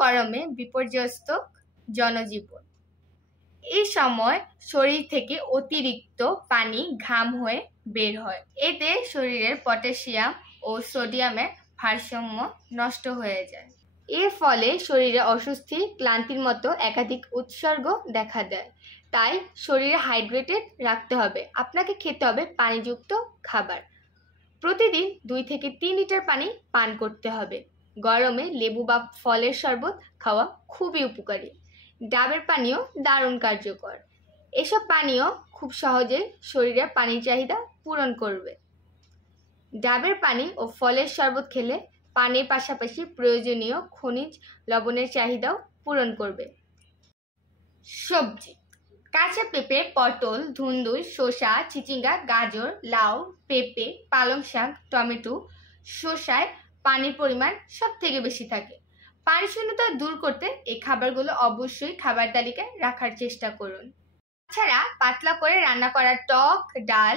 গরমে বিপর্যস্ত জনজীবন। এই সময় শরীর থেকে অতিরিক্ত পানি ঘাম হয়ে বের হয়। এতে শরীরের পটাশিয়াম ও সোডিয়ামের ভারসাম্য নষ্ট হয়ে যায়। এর ফলে শরীরে অস্বস্তি, ক্লান্তির মতো একাধিক উপসর্গ দেখা দেয়। তাই শরীরে হাইড্রেটেড রাখতে হবে। আপনাকে খেতে হবে পানিযুক্ত খাবার। প্রতিদিন 2 থেকে 3 লিটার পানি পান করতে হবে। গরমে লেবু বা ফলের শরবত খাওয়া খুবই উপকারী। ডাবের পানীয় দারুণ কার্যকর। এসব পানীয় খুব সহজে শরীরের পানির চাহিদা পূরণ করবে। ডাবের পানি ও ফলের শরবত খেলে পানির পাশাপাশি প্রয়োজনীয় খনিজ লবণের চাহিদাও পূরণ করবে। সবজি: কাঁচা পেঁপে, পটল, ধুন্দুল, শসা, চিচিঙ্গা, গাজর, লাউ, পেঁপে, পালং শাক, টমেটো, শসায় পানির পরিমাণ সব থেকে বেশি থাকে। পানি শূন্যতা দূর করতে এই খাবারগুলো অবশ্যই খাবার তালিকায় রাখার চেষ্টা করুন। তাছাড়া পাতলা করে রান্না করা টক ডাল,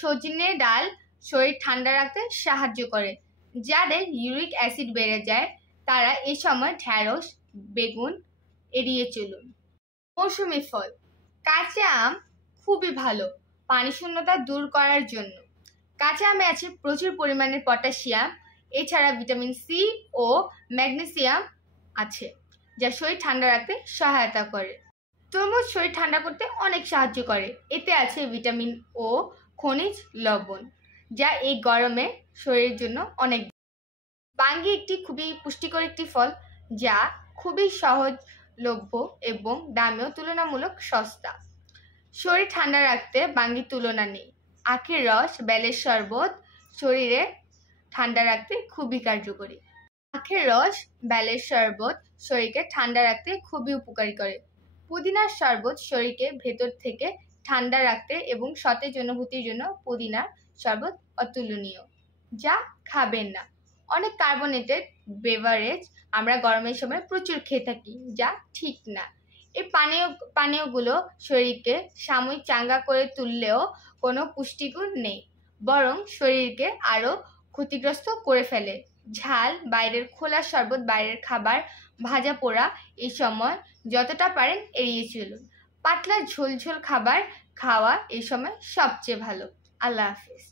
সজনে ডাল শরীর ঠান্ডা রাখতে সাহায্য করে। যাদের ইউরিক অ্যাসিড বেড়ে যায় তারা এই সময় ঢ্যাঁড়স, বেগুন এড়িয়ে চলুন। মৌসুমী ফল: কাঁচা আম খুবই ভালো পানি শূন্যতা দূর করার জন্য। কাঁচা আমে আছে প্রচুর পরিমাণে পটাশিয়াম, এছাড়া ভিটামিন সি ও ম্যাগনেসিয়াম আছে, যা শরীর ঠান্ডা রাখতে সহায়তা করে। তরমুজ শরীর ঠান্ডা করতে অনেক সাহায্য করে। এতে আছে ভিটামিন ও খনিজ লবণ, যা এই গরমে শরীরের জন্য অনেক। বাঙ্গি একটি খুবই পুষ্টিকর একটি ফল, যা খুবই সহজলভ্য এবং দামেও তুলনামূলক সস্তা। শরীর ঠান্ডা রাখতে বাঙ্গির তুলনা নেই। আখের রস, বেলের শরবত শরীরে ঠান্ডা রাখতে খুবই কার্যকরী। আখের রস, বেলের শরবত শরীরকে ঠান্ডা রাখতে খুবই উপকারী করে। পুদিনার শরবত শরীরকে ভেতর থেকে ঠান্ডা রাখতে এবং সতেজ অনুভূতির জন্য পুদিনার শরবত অতুলনীয়। যা খাবেন না। অনেক কার্বোনেটেড বেভারেজ আমরা গরমের সময় প্রচুর খেয়ে থাকি, যা ঠিক না। এই পানীয়গুলো শরীরকে সাময়িক চাঙ্গা করে তুললেও কোনো পুষ্টিগুণ নেই, বরং শরীরকে আরও ক্ষতিগ্রস্ত করে ফেলে। ঝাল, বাইরের খোলা শরবত, বাইরের খাবার, ভাজা পোড়া এই সময় যতটা পারেন এড়িয়ে চলুন। পাতলা ঝোলঝোল খাবার খাওয়া এই সময় সবচেয়ে ভালো। আল্লাহ হাফিজ।